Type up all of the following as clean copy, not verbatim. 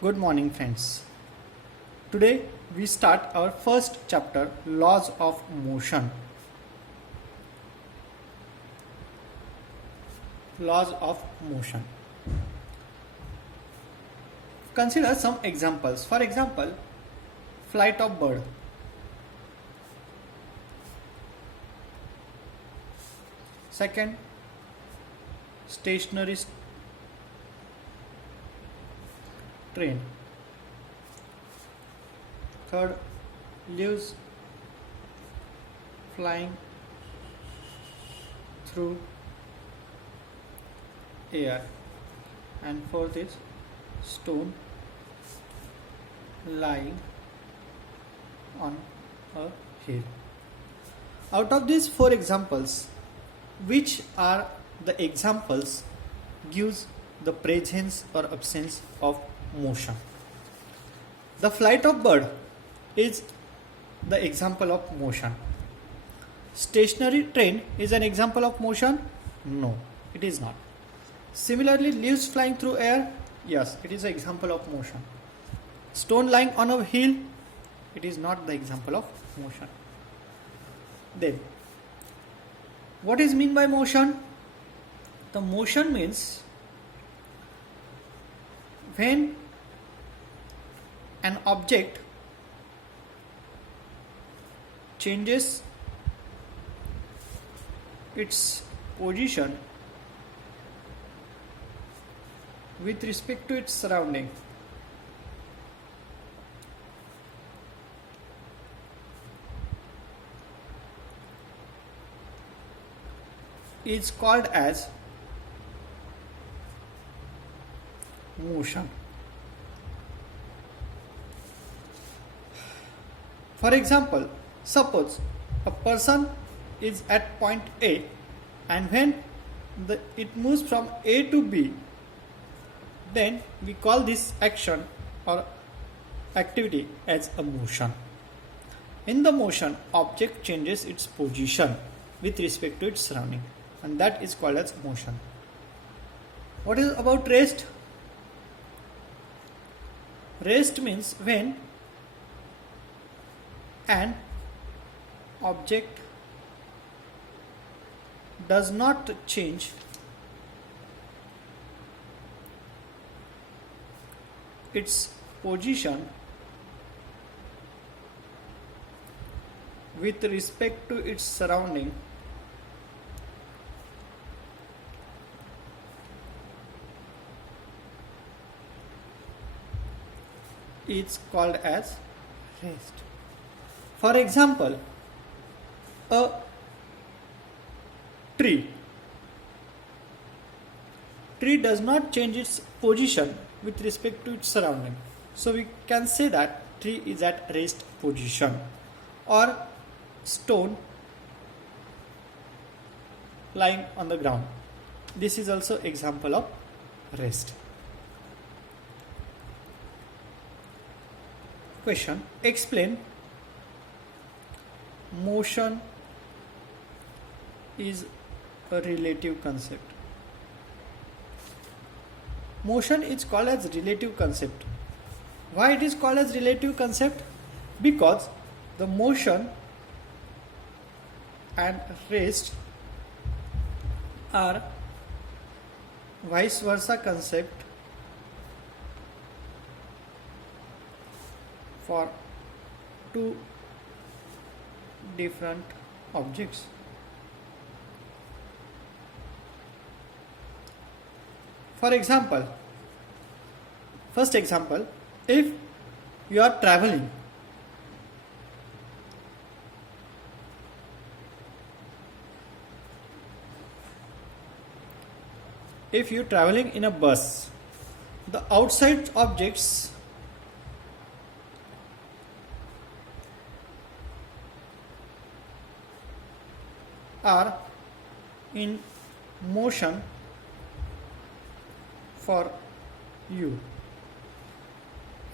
Good morning, friends. Today we start our first chapter, Laws of Motion. Laws of Motion. Consider some examples. For example, flight of bird. Second, stationary train. Third, leaves flying through air. And fourth is stone lying on a hill. Out of these four examples, which are the examples gives the presence or absence of motion? The flight of bird is the example of motion. Stationary train is an example of motion? No, it is not. Similarly, leaves flying through air? Yes, it is an example of motion. Stone lying on a hill? It is not the example of motion. Then, what is meant by motion? The motion means when an object changes its position with respect to its surrounding. Is called as motion. For example, suppose a person is at point A and when it moves from A to B, then we call this action or activity as a motion. In the motion, object changes its position with respect to its surrounding, and that is called as motion. What is about rest? Rest means when an object does not change its position with respect to its surrounding is called as rest. For example, a tree does not change its position with respect to its surrounding. So we can say that tree is at rest position. Or stone lying on the ground. This is also example of rest. Question: explain motion is a relative concept. Motion is called as relative concept. Why it is called as relative concept? Because the motion and rest are vice versa concept for two different objects. For example, first example, if you are traveling in a bus, the outside objects are in motion for you.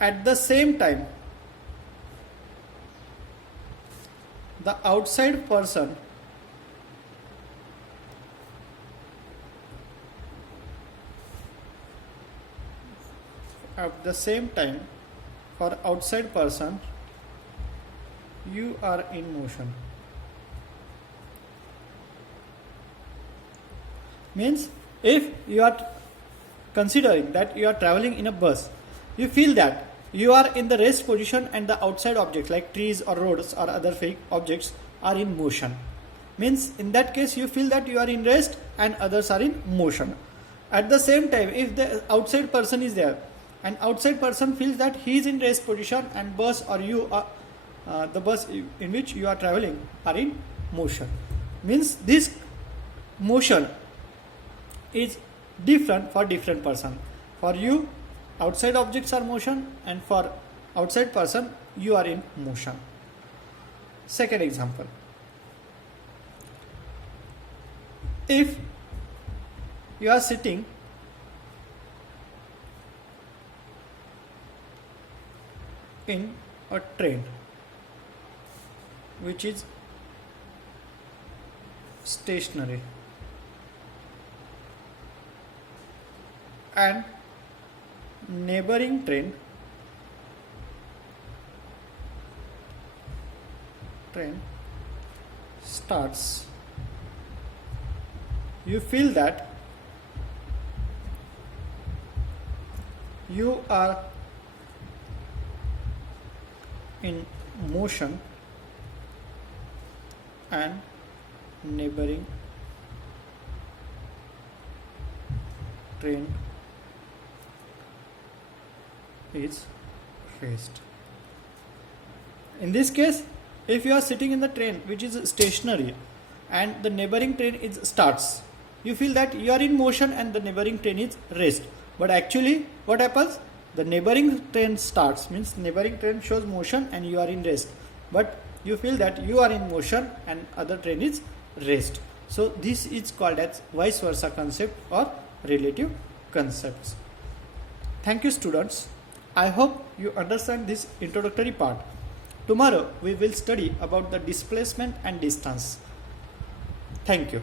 At the same time, the outside person at the same time for outside person you are in motion. Means if you are considering that you are traveling in a bus, you feel that you are in the rest position and the outside objects like trees or roads or other fake objects are in motion. Means in that case you feel that you are in rest and others are in motion. At the same time, if the outside person is there and outside person feels that he is in rest position and bus or you are the bus in which you are traveling are in motion. Means this motion is different for different person. For you, outside objects are motion, and for outside person, you are in motion. Second example. If you are sitting in a train which is stationary and neighboring train starts, you feel that you are in motion and neighboring train is rest. In this case, if you are sitting in the train which is stationary and the neighboring train is starts, you feel that you are in motion and the neighboring train is rest. But actually what happens? The neighboring train starts, means neighboring train shows motion and you are in rest. But you feel that you are in motion and other train is rest. So this is called as vice versa concept or relative concepts. Thank you students. I hope you understand this introductory part. Tomorrow we will study about the displacement and distance. Thank you.